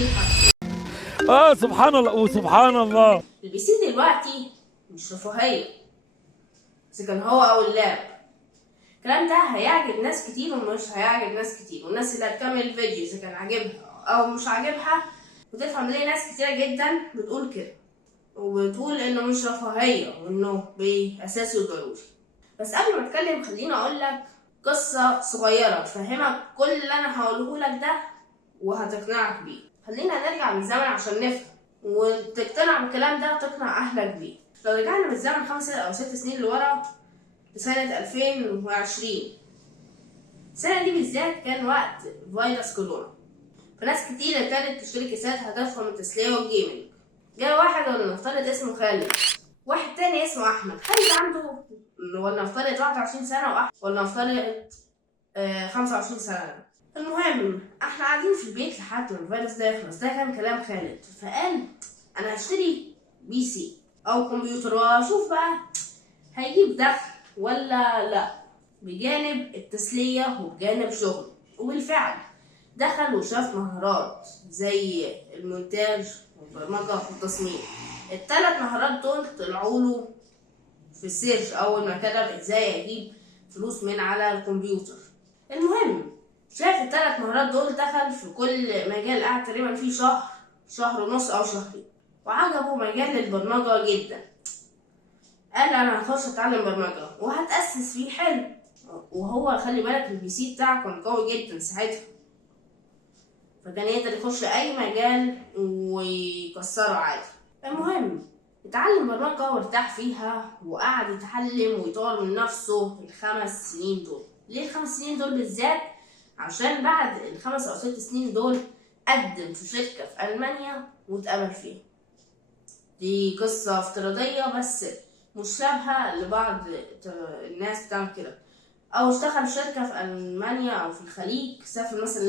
سي حتى. سبحان الله وسبحان الله. البي سي دلوقتي مش رفاهية إذا كان هو أو اللاب. الكلام ده هيعجب ناس كتير ومش هيعجب ناس كتير، والناس اللي هتكمل الفيديو إذا كان عاجبها أو مش عاجبها وتفهم ليه ناس كتيرة جدا بتقول كده وبتقول إنه مش رفاهية وإنه بأساسي وضروري. بس قبل ما أتكلم خليني أقولك قصة صغيرة تفهمك كل اللي أنا هقولهولك ده وهتقنعك بيه. خلينا نرجع بالزمن عشان نفهم وتقتنع بالكلام ده وتقنع أهلك بيه. لو رجعنا بالزمن 5 أو 6 سنين لورا لسنة 2020، السنة دي بالذات كان وقت فيروس كورونا، فناس كتير ابتدت تشتري كيسات هدفها من التسلية والجيمنج. جاء واحد ولنفترض اسمه خالد، واحد تاني اسمه أحمد. خالد عنده ولنفترض 21 سنة ولنفترض 25 سنة. المهم احنا قاعدين في البيت لحد ما الفيروس ده يخلص. ده كان كلام خالد، فقال انا هشتري بي سي او كمبيوتر واشوف بقى هيجيب دخل ولا لا بجانب التسلية وبجانب شغل. وبالفعل دخل وشاف مهارات زي المونتاج والبرمجة والتصميم. ال3 مهارات دول طلعوا له في السيرش اول ما كتب ازاي اجيب فلوس من على الكمبيوتر. المهم شاف ال3 مهارات دول، دخل في كل مجال قعد تقريبا فيه شهر ونص او شهرين، وعجبه مجال البرمجة جدا. قال انا هخش اتعلم برمجة وهتأسس فيه حلو. وهو خلي بالك البي سي بتاعه كان قوي جدا ساعتها، فكان يقدر يخش اي مجال ويكسره عادي. المهم اتعلم برمجة وارتاح فيها وقعد يتعلم ويطور من نفسه ال5 سنين دول. ليه ال5 سنين دول بالذات؟ عشان بعد ال5 أو 6 سنين دول قدم في شركة في ألمانيا واتقبل فيها. دي قصة افتراضية بس مشابهة لبعض الناس بتعمل كده. أو اشتغل في شركة في ألمانيا أو في الخليج، سافر مثلا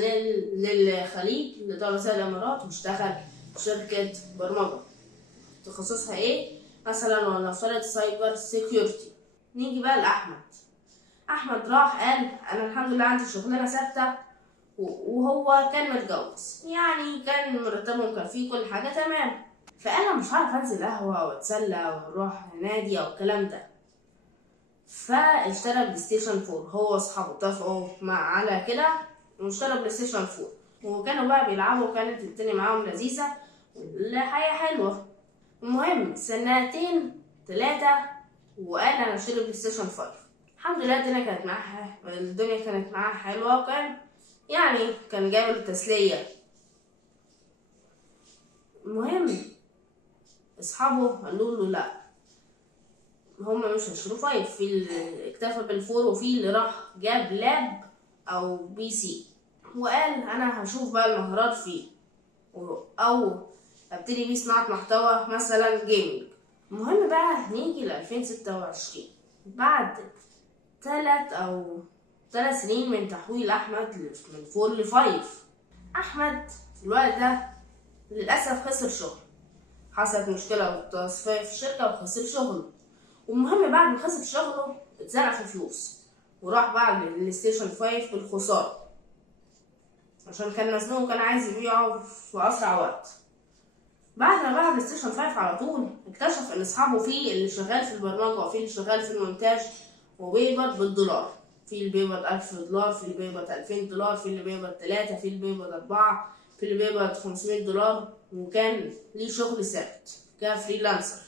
للخليج لدولة زي الإمارات واشتغل في شركة برمجة تخصصها إيه؟ مثلا ولنفترض سايبر سيكيورتي. نيجي بقى لأحمد. أحمد راح قال أنا الحمد لله عندي شغلانة ثابتة، وهو كان متجوز، يعني كان مرتبه مكفيه كل حاجة تمام. فقال أنا مش هعرف أنزل قهوة وأتسلى وأروح نادي أو الكلام ده، فاشترى بلاي ستيشن 4. هو وأصحابه اتفقوا على كده واشترى بلاي ستيشن 4 وكانوا بقى بيلعبوا وكانت الدنيا معاهم لذيذة الحياة حلوة. المهم 2 3 وقال أنا هشتري بلاي ستيشن 5. الحمد لله الدنيا كانت معاه حلوة، وكان يعني كان جايب التسلية. المهم اصحابه قالوا له لا هما مش هيشتروا 5، في اللي اكتفى بالفور وفي اللي راح جاب لاب او بي سي وقال انا هشوف بقى المهارات فيه او ابتدي بيه صناعة محتوى مثلا جيمنج. المهم بقى نيجي ل 2026 بعد 3 سنين من تحويل أحمد من 4 ل5. أحمد في الوقت ده للأسف خسر شغل، حصلت مشكلة وتصفية في الشركة وخسر شغله. والمهم بعد ما خسر شغله اتزنق في فلوس وراح باع البلاي ستيشن 5 بالخسارة عشان كان مزنوق وكان عايز يبيعه في أسرع وقت. بعد ما باع البلاي ستيشن 5 على طول اكتشف إن أصحابه فيه اللي شغال في البرمجة وفيه اللي شغال في المونتاج وبيقبض بالدولار. في اللي بيقبض $1000، في اللي بيقبض $2000، في اللي بيقبض 3، في اللي بيقبض 4، في اللي بيقبض $500، وكان ليه شغل ثابت كفريلانسر.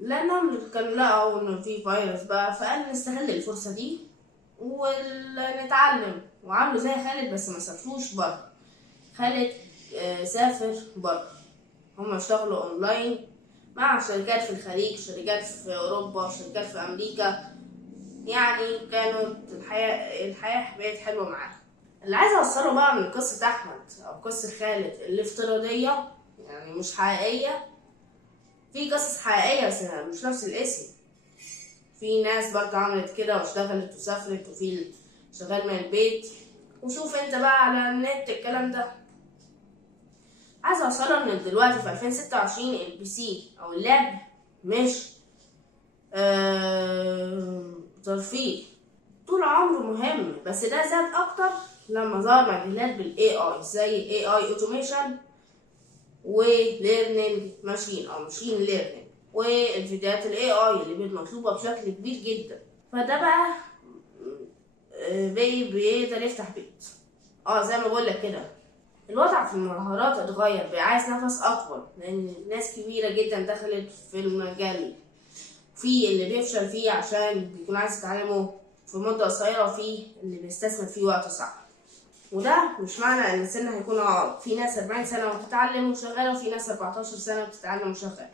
لأنهم كانوا لقوا إنه في فيروس بقى، فقال نستغل الفرصة دي ونتعلم. وعملوا زي خالد بس ما سافروش بره. خالد سافر بره. هم اشتغلوا اونلاين مع شركات في الخليج، شركات في اوروبا، شركات في امريكا. يعني كانت الحياة بقت حلوة معاهم. اللي عايز اوصله بقى من قصة احمد او قصة خالد الافتراضية يعني مش حقيقية، في قصص حقيقية بس مش نفس الاسم. في ناس برضه عملت كده واشتغلت وسافرت، وفي شغال من البيت. وشوف انت بقى على النت الكلام ده. عايز اوصله ان دلوقتي في 2026 البي سي او اللاب مش ترفيه، طول عمره مهم، بس ده زاد اكتر لما ظهر مجالات بالاي اي زي اي اي اوتوميشن وليرنينج ماشين او ماشين ليرنينج، والفيديوهات الاي اي اللي بقت مطلوبه بشكل كبير جدا. فده بقى بيقدر يفتح بيت. زي ما بقول لك كده، الوضع في المهارات اتغير، بقى عايز نفس اطول، لان ناس كبيره جدا دخلت في المجال، في اللي بيفشل فيه عشان بيكون عايز يتعلمه في مده قصيره، وفي اللي بيستثمر فيه وقت صعب. وده مش معنى ان السن هيكون عائق، في ناس 40 سنه وبتتعلم وشغاله، وفي ناس 14 سنه بتتعلم وشغاله.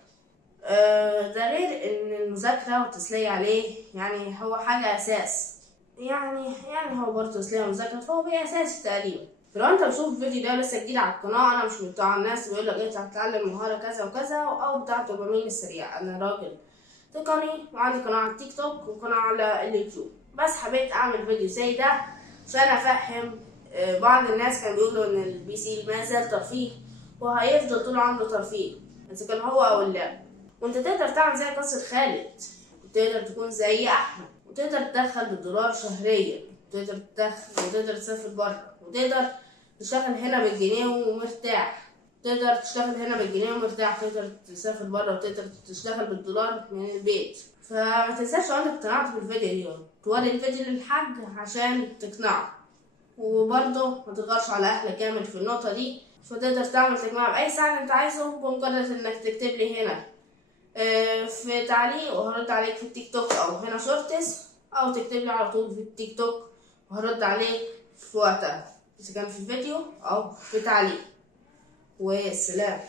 ده غير ان المذاكره والتسليه عليه، يعني هو حاجه اساس، يعني هو برضه تسليه ومذاكره، فهو بقى اساسي تقريبا. فلو انت بتشوف الفيديو ده لسه جديد على القناه، انا مش من بتاع الناس بيقول لك انت هتتعلم مهاره كذا وكذا او بتاع الدوبامين السريع. انا راجل تقني وعندي قناه على التيك توك وقناه على اليوتيوب، بس حبيت اعمل فيديو زي ده عشان افهم. بعض الناس كانوا بيقولوا ان البي سي ما زال ترفيه وهيفضل طول عمره ترفيه، اذا كان هو او اللعب. وانت تقدر تعمل زي قصة خالد، وتقدر تكون زي احمد، وتقدر تدخل بالدولار شهريا، وتقدر تسافر بره، وتقدر تشتغل هنا بالجنيه ومرتاح، تقدر تشتغل هنا بالجنيه ومرتاح، تقدر تسافر بره وتقدر تشتغل بالدولار من البيت. فما تنساش لو انت اقتنعت بالفيديو اليوم توري الفيديو للحاج عشان تقنعه، وبرضه ما تضغطش على اهلك جامد في النقطة دي. فتقدر تعمل تجميع بأي سعر انت عايزه بمجرد انك تكتب لي هنا في تعليق، وهرد عليك في التيك توك او هنا شورتس، او تكتب لي على طول في التيك توك وهرد عليك في وقتها، اذا كان في الفيديو او في تعليق. والسلام.